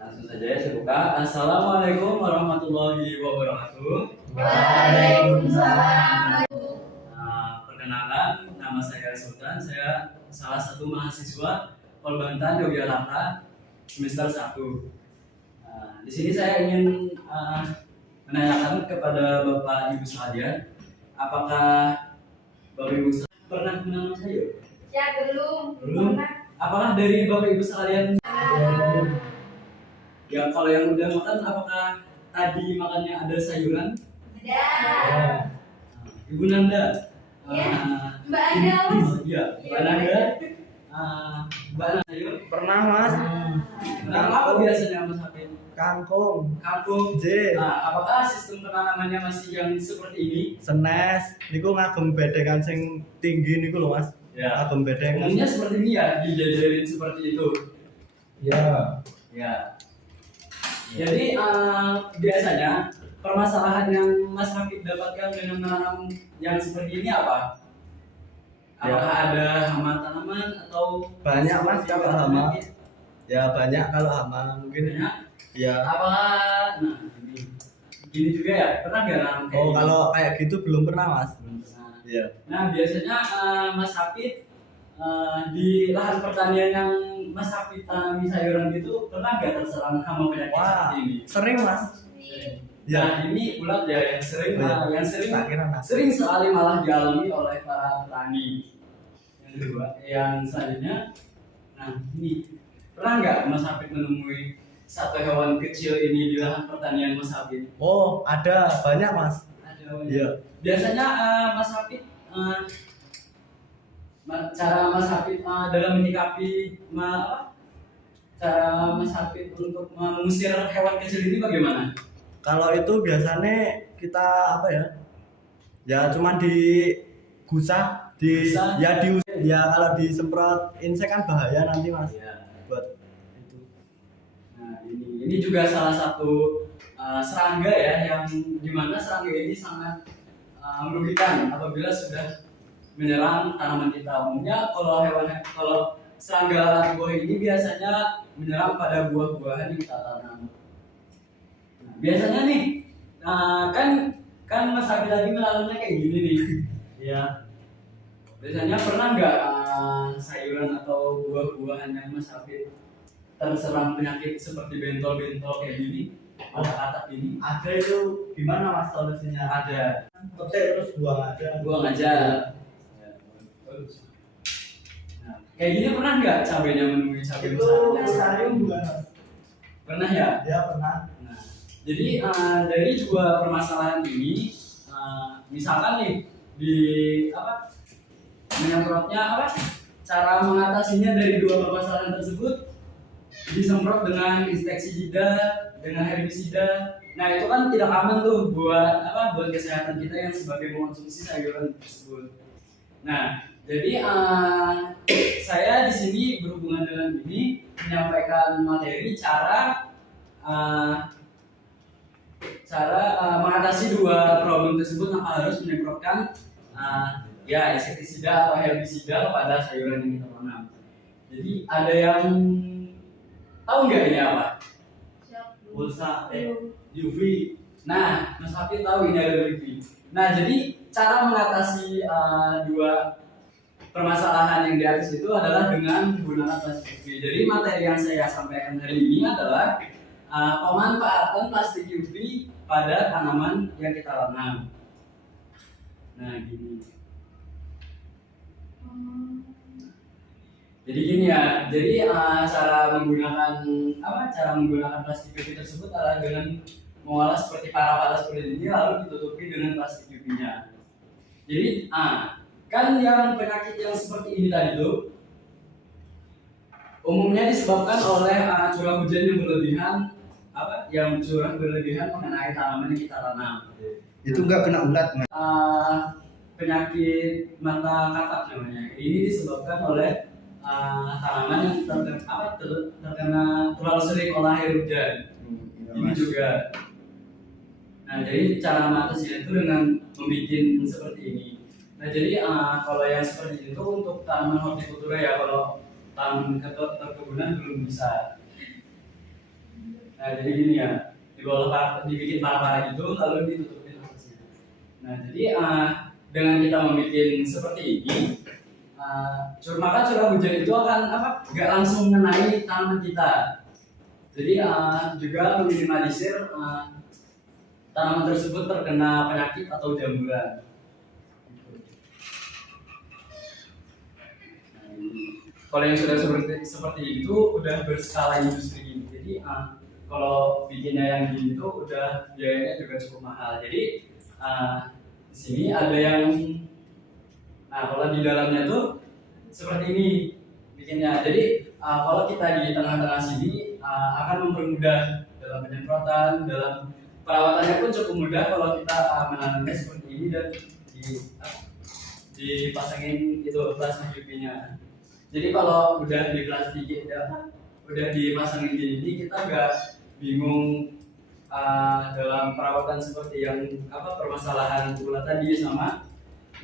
Langsung saja ya saya buka. Assalamualaikum warahmatullahi wabarakatuh. Waalaikumsalam. Perkenalkan, nama saya Sultan. Saya salah satu mahasiswa Polbantan Yogyakarta semester 1. Di sini saya ingin menanyakan kepada Bapak Ibu sekalian, apakah Bapak Ibu pernah mengenal sayur? Ya, belum. Belum. Apakah dari Bapak Ibu sekalian? Ya, kalau yang udah makan, apakah tadi makannya ada sayuran? Ada. Ibu Nanda. Ya, Mbak Anda, Mas. Iya, Mbak Nanda. Mbak Nanda sayur. Pernah mas. Nah, apa biasanya Mas Hafid? Kangkung, Kangkung. J, Apakah sistem penanamannya masih yang seperti ini? senes, niku ngagem bedengan sing tinggi niku lho mas. Ya. Ngagem bedengan. Umumnya seperti ini ya, dijajarin seperti itu. Ya. Ya. Jadi biasanya permasalahan yang Mas Hafid dapatkan dengan menanam yang seperti ini apa? Apakah ada hama tanaman atau Banyak, Mas, seperti kalau apa hama. penyakit? Ya banyak kalau hama mungkin. Banyak. Ya. Apakah gini juga ya? Pernah nggak nanam kayak Oh gini? kalau kayak gitu belum pernah mas. Belum pernah. Iya. Nah biasanya Mas Hafid di lahan pertanian yang Mas Hafid tanami sayuran gitu pernah nggak terserang hama penyakit Wah seperti ini? sering mas. Nah Ya. ini ulat ya yang sering yang sering Tak kira mas. sering sekali malah dialami oleh para petani. Yang kedua, yang selanjutnya, nah ini pernah nggak Mas Hafid menemui satu hewan kecil ini di lahan pertanian Mas Hafid? Oh ada banyak mas. Ada hewannya. Iya. Biasanya Mas Hafid cara Mas Hafid dalam menyikapi cara Mas Hafid untuk mengusir hewan kecil ini bagaimana? Kalau itu biasanya kita apa ya? Ya cuma digusah, Gusah? ya diusir. Ya kalau disemprot insek kan bahaya nanti mas. Ya. Buat itu. Nah ini juga salah satu serangga ya yang dimana serangga ini sangat merugikan apabila sudah menyerang tanaman kita. Umumnya kalau serangga lalat buah ini biasanya menyerang pada buah-buahan yang kita tanam. Nah, biasanya nih kan Mas Hafid tadi menanamnya kayak gini nih. Ya. Biasanya pernah nggak sayuran atau buah-buahan yang Mas Hafid terserang penyakit seperti bentol-bentol kayak gini? Atak-atak ini? Ada itu gimana mas solusinya? Ada. Petik terus buang aja. Buang aja. Nah, kayak gini pernah nggak cabenya menemui cabai Itu besar? fusarium bukan mas? Pernah ya? Ya pernah. Nah, jadi dari dua permasalahan ini, misalkan nih di menyemprotnya cara mengatasinya dari dua permasalahan tersebut disemprot dengan insektisida, dengan herbisida. Nah itu kan tidak aman tuh buat kesehatan kita yang sebagai mengonsumsi sayuran tersebut. Nah jadi saya di sini berhubungan dengan ini menyampaikan materi cara mengatasi dua problem tersebut tanpa harus menyemprotkan ya insektisida atau herbisida kepada sayuran yang kita tanam. Jadi ada yang tahu nggak ini apa? Pulsa UV. Nah, Mas Hafid tahu ini ada UV. Nah, jadi cara mengatasi dua permasalahan yang di atas itu adalah dengan menggunakan plastik UV. Jadi materi yang saya sampaikan hari ini adalah pemanfaatan plastik UV pada tanaman yang kita tanam. Nah, gini. Jadi gini ya, jadi cara menggunakan plastik UV tersebut adalah dengan mengolah seperti para seperti ini lalu ditutupi dengan plastik UV-nya. Jadi kan yang penyakit yang seperti ini tadi tuh umumnya disebabkan oleh curah hujan yang berlebihan mengenai tanaman yang kita tanam. Itu nggak kena ulat mas? Penyakit mata kakap namanya. Ini disebabkan oleh tanaman yang terkena terlalu sering oleh air hujan. Ini juga. Nah, jadi cara mengatasinya itu dengan membuat seperti ini. Nah, jadi kalau yang seperti itu untuk tanaman hortikultura ya, kalau tanaman perkebunan belum bisa. Nah jadi gini ya, di bawah dibikin para-para gitu, lalu ditutupin atasnya. Nah jadi dengan kita membuat seperti ini, maka curah hujan itu akan nggak langsung mengenai tanaman kita. Jadi juga meminimalisir tanaman tersebut terkena penyakit atau jamburan. Kalau yang sudah seperti itu udah berskala industri. Jadi kalau bikinnya yang gini itu udah biayanya juga cukup mahal. Jadi di sini ada yang, nah kalau di dalamnya tuh seperti ini bikinnya. Jadi kalau kita di tengah-tengah sini akan mempermudah dalam penyemprotan, dalam perawatannya pun cukup mudah kalau kita menanamnya seperti ini dan dipasangin itu plastik UV-nya. Jadi kalau udah diplastikin, udah dipasangin gini, kita nggak bingung dalam perawatan seperti yang permasalahan pula tadi sama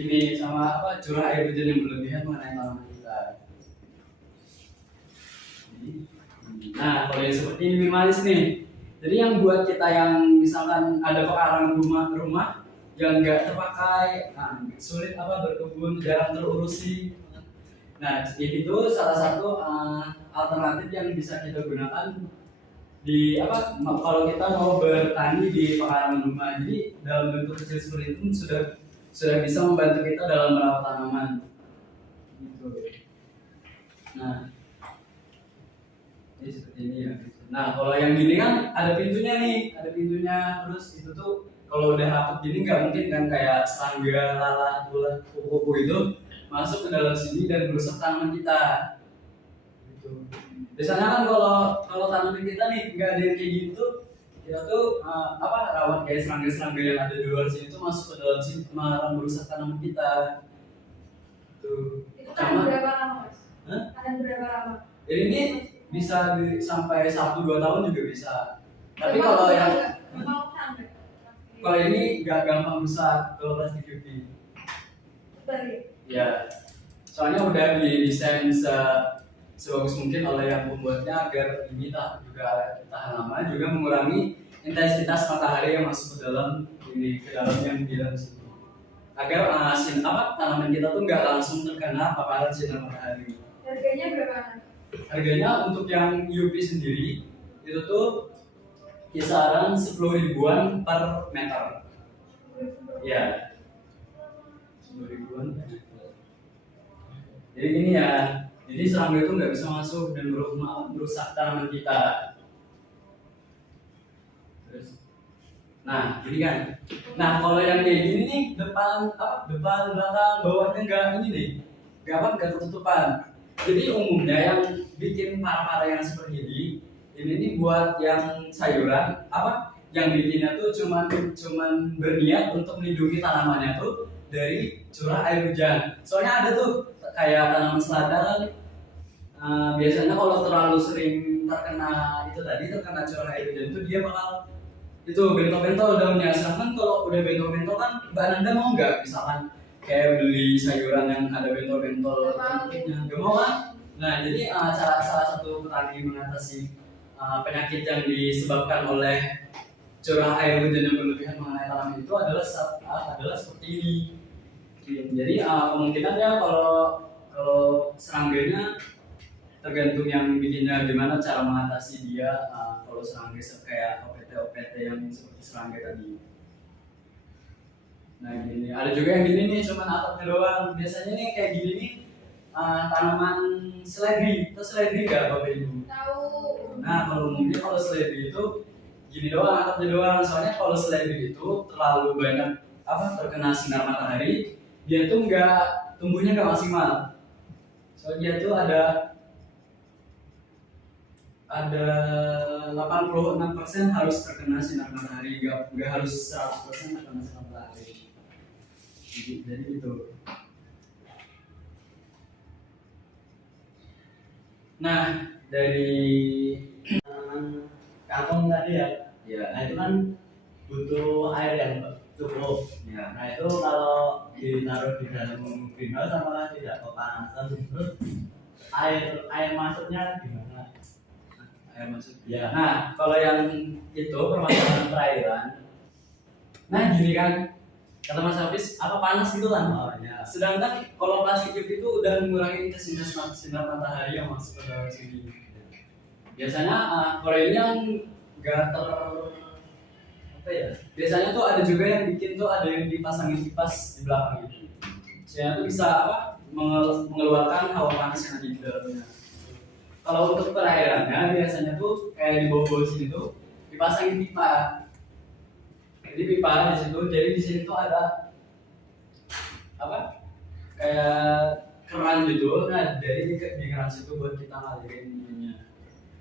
ini sama curah air hujan yang berlebihan mengenai tanaman kita. Nah kalau yang seperti ini minimalis nih. Jadi yang buat kita yang misalkan ada pekarangan rumah yang nggak terpakai, sulit berkebun, jarang terurusi. Nah, ini tuh salah satu alternatif yang bisa kita gunakan di kalau kita mau bertani di pekarangan rumah. Jadi dalam bentuk kecil seperti itu sudah bisa membantu kita dalam merawat tanaman. Gitu. Nah, ini seperti ini ya. Nah, kalau yang gini kan ada pintunya nih, terus itu tuh kalau udah rapat gini nggak mungkin kan kayak serangga, lalat, ulat, kupu-kupu itu masuk ke dalam sini dan merusak tanaman kita. Gitu. Biasanya kan kalau tanaman kita nih nggak ada yang kayak gitu, kita tuh rawan kayak serangga-serangga yang ada di luar sini tuh masuk ke dalam sini malah merusak tanaman kita. Tuh. Itu tahan berapa lama, Mas? Tahan berapa lama? Jadi ini bisa sampai 1-2 tahun juga bisa. Tapi kalau yang kalau ini nggak gampang rusak kalau plastik UV. Ya, soalnya udah didesain sebagus mungkin oleh yang pembuatnya agar ini juga tahan lama, juga mengurangi intensitas matahari yang masuk ke dalam yang di dalam sini. Agar tanaman kita tuh nggak langsung terkena paparan sinar matahari. Harganya berapa? Harganya untuk yang UV sendiri itu tuh kisaran 10 ribuan per meter. Ya, 10 ribuan per meter. Jadi gini ya, jadi serangga itu nggak bisa masuk dan merusak tanaman kita. Terus, nah gini kan. Nah kalau yang kayak gini nih depan belakang bawahnya nggak ini nih, nggak ketutupan. Jadi umumnya yang bikin para-para yang seperti ini nih buat yang sayuran yang bikinnya tuh cuman berniat untuk melindungi tanamannya tuh dari curah air hujan. Soalnya ada tuh kayak tanaman selada kan biasanya kalau terlalu sering terkena curah air hujan itu dia bakal itu bentol-bentol daunnya. Sedangkan kalau udah bentol-bentol kan Mbak Nanda mau nggak misalkan kayak beli sayuran yang ada bentol-bentol nggak mau kan? Nah jadi salah satu petani mengatasi penyakit yang disebabkan oleh curah air hujan yang berlebihan mengenai tanaman itu adalah seperti ini. Jadi kemungkinannya kalau serangganya tergantung yang bikinnya gimana cara mengatasi dia. Kalau serangga kayak OPT yang seperti serangga tadi. Nah gini, ada juga yang gini nih cuman atapnya doang. Biasanya nih kayak gini nih tanaman seledri. Tahu seledri nggak Bapak Ibu? Tahu. Nah kalau seledri itu gini doang, atapnya doang. Soalnya kalau seledri itu terlalu banyak terkena sinar matahari, dia tuh tumbuhnya nggak maksimal. Soalnya dia tuh ada 86% harus terkena sinar matahari, nggak harus 100% terkena sinar matahari. Jadi gitu. Nah dari tanaman kangkung tadi ya, nah itu kan butuh air yang cukup. Ya. Nah itu kalau ditaruh di dalam greenhouse apakah tidak kepanasan? Terus air masuknya gimana? air masuk. Ya. Nah, kalau yang itu permasalahan perairan, nah gini kan, kata Mas Hafiz, apa panas gitu kan? Oh ya. Sedangkan kalau plastik itu udah mengurangi sinar matahari yang masuk ke dalam sini. Biasanya kalau ini yang nggak apa ya? Biasanya tuh ada juga yang bikin tuh ada yang dipasangin kipas di belakang itu. Sehingga tuh bisa apa? Mengeluarkan hawa panas yang ada di dalamnya. Kalau untuk perairannya biasanya tuh kayak di bawah sini tuh dipasangin pipa. Jadi pipa di situ, jadi di sini tuh ada apa? Kayak keran gitu. Nah, dari di keran situ buat kita ngalirin ininya.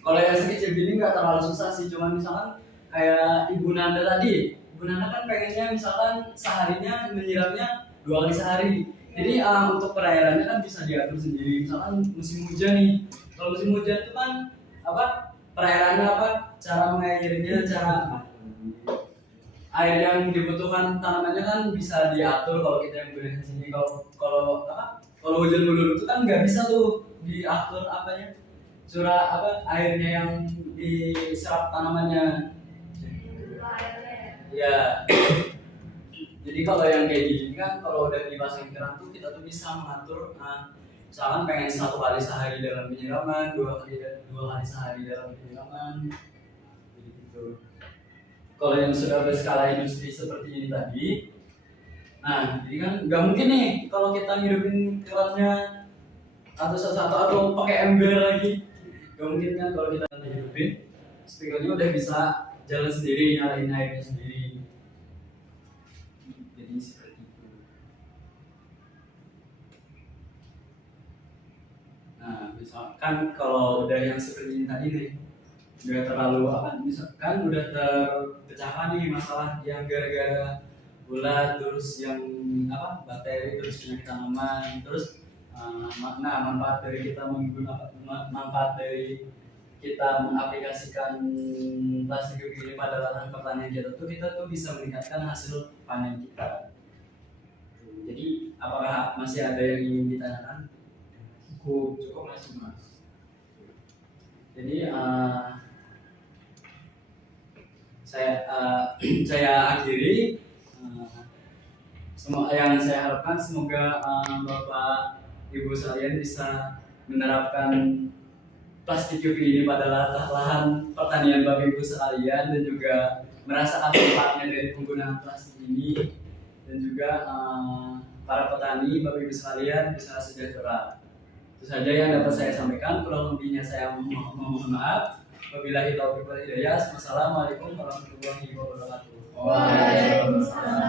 Kalau yang sekecil gini nggak terlalu susah sih, cuma misalkan kayak Ibu Nanda tadi, Ibu Nanda kan pengennya misalkan seharinya menyiramnya 2 kali sehari. Jadi untuk perairannya kan bisa diatur sendiri. Misalkan musim hujan nih, kalau musim hujan itu kan apa? Perairannya apa? Cara mengairinya, cara air yang dibutuhkan tanamannya kan bisa diatur kalau kita yang gunakan sini. Kalau apa? Kalau hujan menurun itu kan nggak bisa tuh diatur apanya? Curah apa? Airnya yang diserap tanamannya. Ya. Jadi kalau yang kayak gini kan kalau udah dipasang keran tuh kita tuh bisa mengatur misalkan pengen 1 kali sehari dalam penyiraman, 2 kali sehari dalam penyiraman, gitu. Kalau yang sudah berskala industri seperti ini tadi, nah jadi kan nggak mungkin nih kalau kita ngidupin kerannya satu-satu atau pakai ember lagi, nggak mungkin kan kalau kita hidupin, speakernya udah bisa jalan sendiri, nyalain airnya sendiri. Jadi seperti itu. Nah, misalkan kalau udah yang seperti ini tadi nih, udah terlalu apa? Misalkan udah terpecahkan nih masalah yang gara-gara ulat, terus yang apa? Bakteri, terus penyakit tanaman, terus manfaat dari kita manfaat dari kita mengaplikasikan plastik ini pada lahan pertanian kita tuh bisa meningkatkan hasil panen kita. Jadi apakah masih ada yang ingin ditanyakan? Cukup masih Mas. Jadi saya akhiri. Semua yang saya harapkan semoga Bapak Ibu sekalian bisa menerapkan plastik UV ini pada lahan pertanian Bapak Ibu sekalian dan juga merasakan manfaatnya dari penggunaan plastik ini, dan juga para petani Bapak Ibu sekalian bisa sejahtera. Itu saja yang dapat saya sampaikan, kurang lebihnya saya mohon maaf. Wabillahi taufiq wal hidayah. Wassalamualaikum warahmatullahi wabarakatuh. Waalaikumsalam.